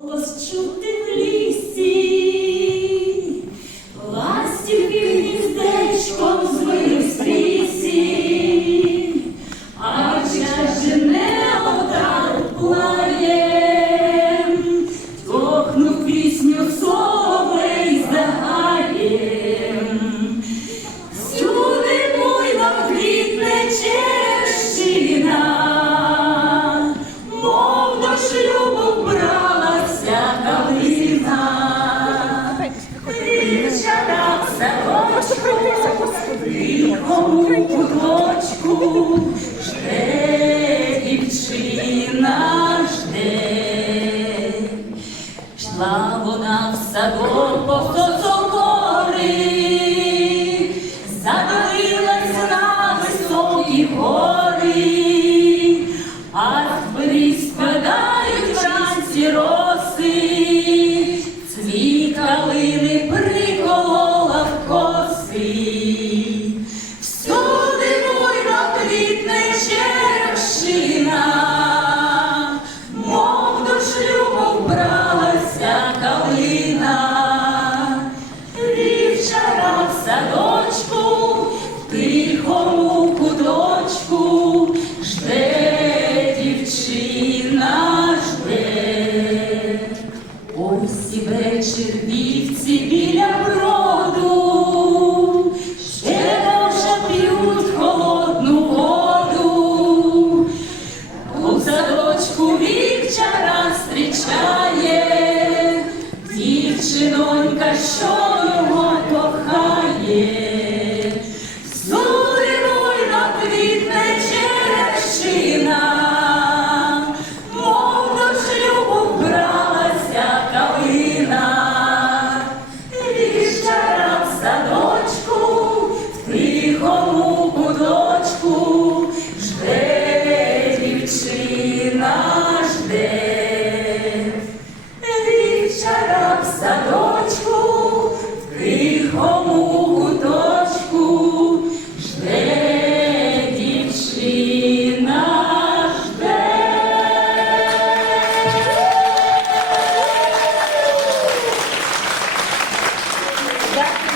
Голос чути в лісі, Просто пройтися, господи. Тихому куточку жде дівчина жде. Шла вона в садок, повторно. Гори, а зберіг спадають вранці роки. Ось вечір вівці біля броду, ще вже п'ють холодну воду, у садочку вівчара зустрічає дівчинонька що. За дочку, тихому куточку, жде дівчина, жде. Дякую.